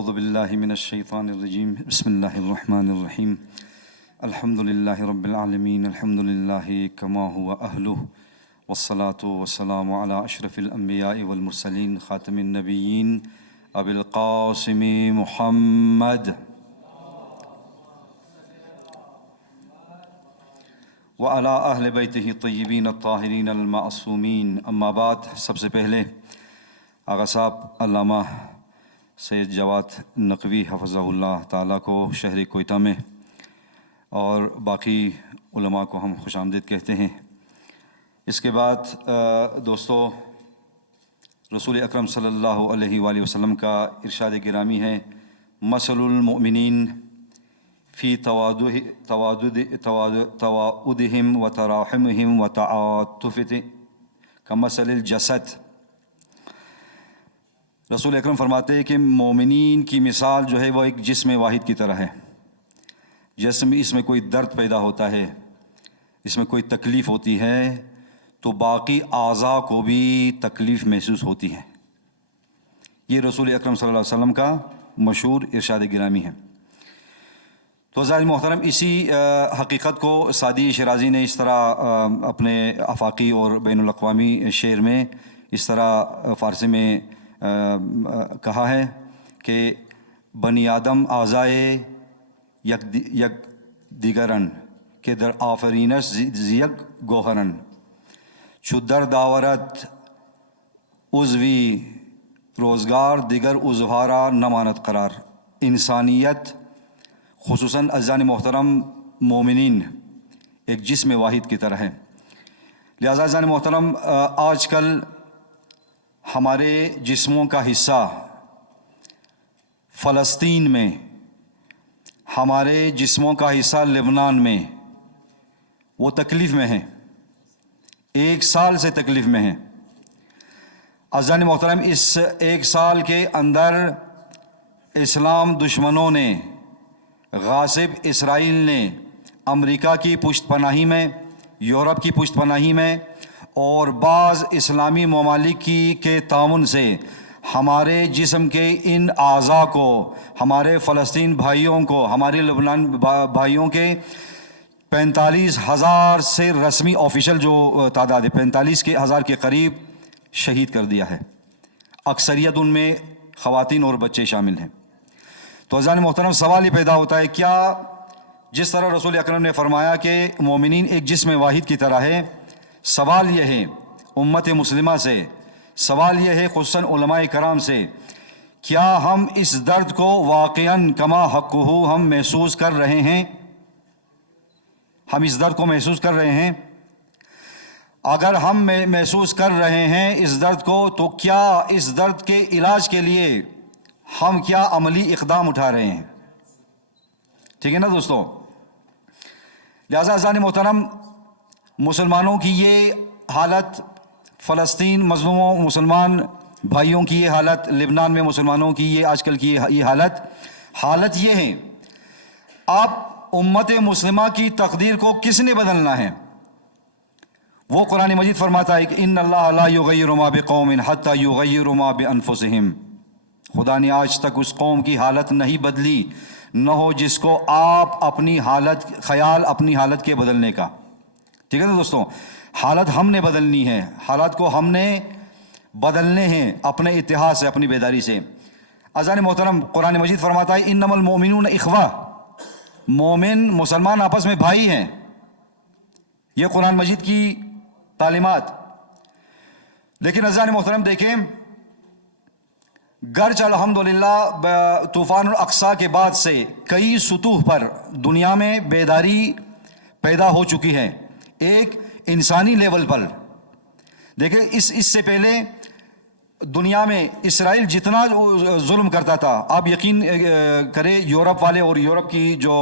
اعوذ باللہ من الشیطان الرجیم بسم اللہ الرحمن الرحیم الحمد للہ رب العالمین الحمد للہ کما هو اہلہ والصلاة والسلام علی اشرف الانبیاء والمرسلین خاتم النبیین ابی القاسم محمد وعلی اہل بیتہ الطیبین الطاہرین المعصومین اما بعد۔ سب سے پہلے آغا صاحب علامہ سید جواد نقوی حفظہ اللہ تعالیٰ کو شہر کوئٹہ میں اور باقی علماء کو ہم خوش آمدید کہتے ہیں۔ اس کے بعد دوستو، رسول اکرم صلی اللہ علیہ وآلہ وسلم کا ارشاد گرامی ہے، مثل المؤمنین فی تواعدہم و تراحمہم و تعاطفہم کمثل الجسد۔ رسول اکرم فرماتے ہیں کہ مومنین کی مثال جو ہے وہ ایک جسم واحد کی طرح ہے۔ جسم اس میں کوئی درد پیدا ہوتا ہے، اس میں کوئی تکلیف ہوتی ہے تو باقی اعضاء کو بھی تکلیف محسوس ہوتی ہے۔ یہ رسول اکرم صلی اللہ علیہ وسلم کا مشہور ارشاد گرامی ہے۔ تو عزیز محترم، اسی حقیقت کو سعدی شیرازی نے اس طرح اپنے آفاقی اور بین الاقوامی شعر میں اس طرح فارسی میں کہا ہے کہ بنی آدم اعضائے یک دیگرن کہ در آفرینش زیک گوہرن چو در داورت عضوی روزگار دیگر عضوہارا نماند قرار۔ انسانیت خصوصاً عزیزان محترم مومنین ایک جسم واحد کی طرح ہے، لہذا عزیزان محترم آج کل ہمارے جسموں کا حصہ فلسطین میں، ہمارے جسموں کا حصہ لبنان میں، وہ تکلیف میں ہیں، 1 سال سے تکلیف میں ہیں۔ عزیزان محترم، اس 1 سال کے اندر اسلام دشمنوں نے، غاصب اسرائیل نے امریکہ کی پشت پناہی میں، یورپ کی پشت پناہی میں اور بعض اسلامی ممالک کے تعاون سے ہمارے جسم کے ان اعضاء کو، ہمارے فلسطین بھائیوں کو، ہمارے لبنان بھائیوں کے 45,000 سے رسمی آفیشل جو تعداد ہے 45,000 کے قریب شہید کر دیا ہے۔ اکثریت ان میں خواتین اور بچے شامل ہیں۔ تو عزیزان محترم، سوال یہ پیدا ہوتا ہے، کیا جس طرح رسول اکرم نے فرمایا کہ مومنین ایک جسم واحد کی طرح ہے، سوال یہ ہے امت مسلمہ سے، سوال یہ ہے خصوصاً علماء کرام سے، کیا ہم اس درد کو واقعاً کما حقہ ہم محسوس کر رہے ہیں؟ ہم اس درد کو محسوس کر رہے ہیں؟ اگر ہم محسوس کر رہے ہیں اس درد کو، تو کیا اس درد کے علاج کے لیے ہم کیا عملی اقدام اٹھا رہے ہیں؟ ٹھیک ہے نا دوستو؟ لہذا عزیزان محترم، مسلمانوں کی یہ حالت، فلسطین مظلوموں مسلمان بھائیوں کی یہ حالت، لبنان میں مسلمانوں کی یہ آج کل کی یہ حالت یہ ہے، آپ امت مسلمہ کی تقدیر کو کس نے بدلنا ہے؟ وہ قرآن مجید فرماتا ہے کہ ان اللہ لا یغیر ما بقوم حتی یغیروا ما بانفسہم۔ خدا نے آج تک اس قوم کی حالت نہیں بدلی، نہ ہو جس کو آپ اپنی حالت خیال اپنی حالت کے بدلنے کا۔ ٹھیک ہے نا دوستوں؟ حالت ہم نے بدلنی ہے، حالات کو ہم نے بدلنے ہیں اپنے اتحاد سے، اپنی بیداری سے۔ عزیزان محترم، قرآن مجید فرماتا ہے انما المؤمنون اخوہ، مومن مسلمان آپس میں بھائی ہیں۔ یہ قرآن مجید کی تعلیمات۔ لیکن عزیزان محترم دیکھیں، گرچہ الحمدللہ طوفان الاقصی کے بعد سے کئی سطوح پر دنیا میں بیداری پیدا ہو چکی ہے۔ ایک انسانی لیول پر دیکھیں، اس سے پہلے دنیا میں اسرائیل جتنا ظلم کرتا تھا، آپ یقین کریں یورپ والے اور یورپ کی جو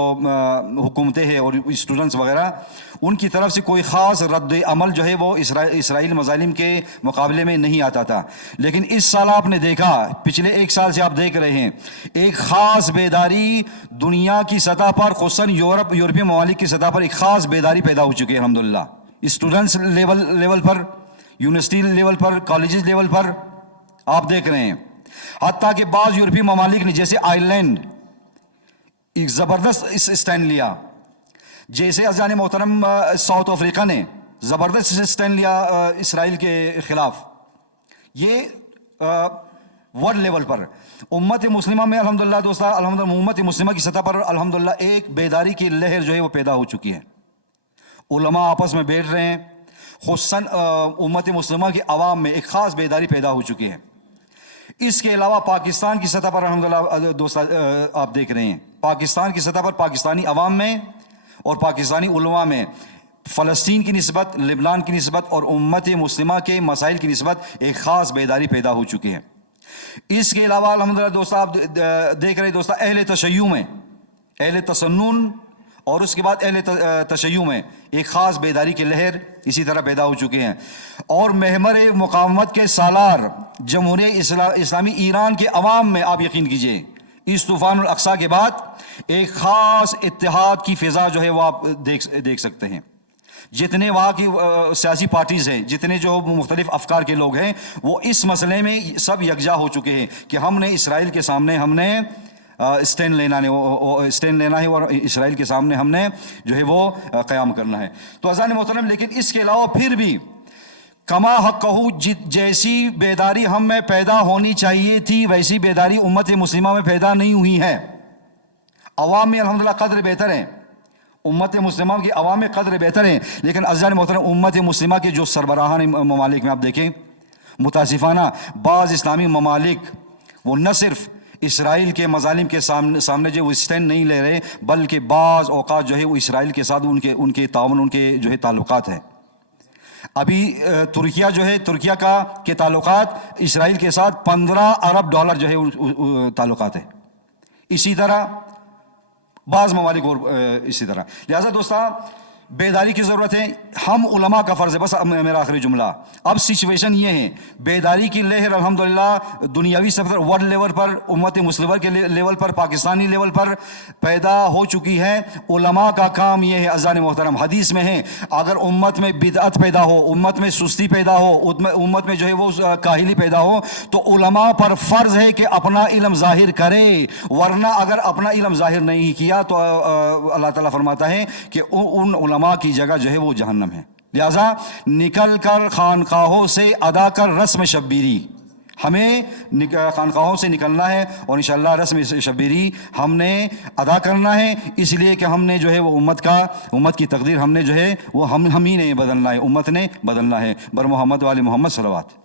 حکومتیں ہیں اور اسٹوڈنٹس وغیرہ، ان کی طرف سے کوئی خاص رد عمل جو ہے وہ اسرائیل مظالم کے مقابلے میں نہیں آتا تھا۔ لیکن اس سال آپ نے دیکھا، پچھلے 1 سال سے آپ دیکھ رہے ہیں، ایک خاص بیداری دنیا کی سطح پر، خصوصاً یورپی ممالک کی سطح پر ایک خاص بیداری پیدا ہو چکی ہے الحمدللہ۔ اسٹوڈنٹس لیول پر، یونیورسٹی لیول پر، کالجز لیول پر آپ دیکھ رہے ہیں۔ حتیٰ کہ بعض یورپی ممالک نے جیسے آئرلینڈ ایک زبردست اسٹینڈ لیا، جیسے عزیزان محترم ساؤتھ افریقہ نے زبردست اسٹینڈ لیا اسرائیل کے خلاف. یہ ورلڈ لیول پر امت مسلمہ میں الحمدللہ دوستہ، الحمدللہ امت مسلمہ کی سطح پر الحمدللہ ایک بیداری کی لہر جو ہے وہ پیدا ہو چکی ہے. علماء آپس میں بیٹھ رہے ہیں، خصوصاً امت مسلمہ کی عوام میں ایک خاص بیداری پیدا ہو چکی ہے. اس کے علاوہ پاکستان کی سطح پر الحمدللہ دوستہ آپ دیکھ رہے ہیں، پاکستان کی سطح پر پاکستانی عوام میں اور پاکستانی علماء میں فلسطین کی نسبت، لبنان کی نسبت اور امت مسلمہ کے مسائل کی نسبت ایک خاص بیداری پیدا ہو چکی ہے. اس کے علاوہ الحمدللہ دوستہ آپ دیکھ رہے دوستہ اہل تشیع میں، اہل تسنن اور اس کے بعد اہل تشیع میں ایک خاص بیداری کی لہر اسی طرح پیدا ہو چکی ہیں. اور محور مقاومت کے سالار جمہوریہ اسلامی ایران کے عوام میں آپ یقین کیجئے اس طوفان الاقصیٰ کے بعد ایک خاص اتحاد کی فضا جو ہے وہ آپ دیکھ سکتے ہیں. جتنے وہاں کی سیاسی پارٹیز ہیں، جتنے جو مختلف افکار کے لوگ ہیں، وہ اس مسئلے میں سب یکجا ہو چکے ہیں کہ ہم نے اسرائیل کے سامنے ہم نے اسٹینڈ لینا ہے اور اسرائیل کے سامنے ہم نے جو ہے وہ قیام کرنا ہے. تو عزیزان محترم، لیکن اس کے علاوہ پھر بھی کما حقہ جیسی بیداری ہم میں پیدا ہونی چاہیے تھی ویسی بیداری امت مسلمہ میں پیدا نہیں ہوئی ہے. عوام میں الحمدللہ قدر بہتر ہیں، امت مسلمہ کی عوام میں قدر بہتر ہیں، لیکن عزیزان محترم امت مسلمہ کے جو سربراہان ممالک میں آپ دیکھیں، متاسفانہ بعض اسلامی ممالک وہ نہ صرف اسرائیل کے مظالم کے سامنے جو وہ اسٹینڈ نہیں لے رہے، بلکہ بعض اوقات جو ہے وہ اسرائیل کے ساتھ ان کے تعاون، ان کے جو ہے تعلقات ہیں. ابھی ترکیہ جو ہے، ترکیہ کے تعلقات اسرائیل کے ساتھ $15 ارب جو ہے تعلقات ہیں. اسی طرح بعض ممالک اور اسی طرح. لہٰذا دوستاں بیداری کی ضرورت ہے. ہم علماء کا فرض ہے، بس میرا آخری جملہ، اب سچویشن یہ ہے بیداری کی لہر الحمدللہ دنیاوی سطح پر، ورلڈ لیول پر، امت مسلمہ کے لیول پر، پاکستانی لیول پر پیدا ہو چکی ہے. علماء کا کام یہ ہے عزیزان محترم، حدیث میں ہے اگر امت میں بدعت پیدا ہو، امت میں سستی پیدا ہو، امت میں جو ہے وہ کاہلی پیدا ہو، تو علماء پر فرض ہے کہ اپنا علم ظاہر کرے، ورنہ اگر اپنا علم ظاہر نہیں کیا تو اللہ تعالیٰ فرماتا ہے کہ ان علماء کی جگہ جو ہے وہ جہنم ہے. لہٰذا نکل کر خانقاہوں سے ادا کر رسم شبیری، ہمیں خانقاہوں سے نکلنا ہے اور انشاءاللہ رسم شبیری ہم نے ادا کرنا ہے، اس لیے کہ ہم نے جو ہے وہ امت کی تقدیر ہم نے جو ہے وہ ہم ہی نے بدلنا ہے، امت نے بدلنا ہے. بر محمد وآل محمد صلوات.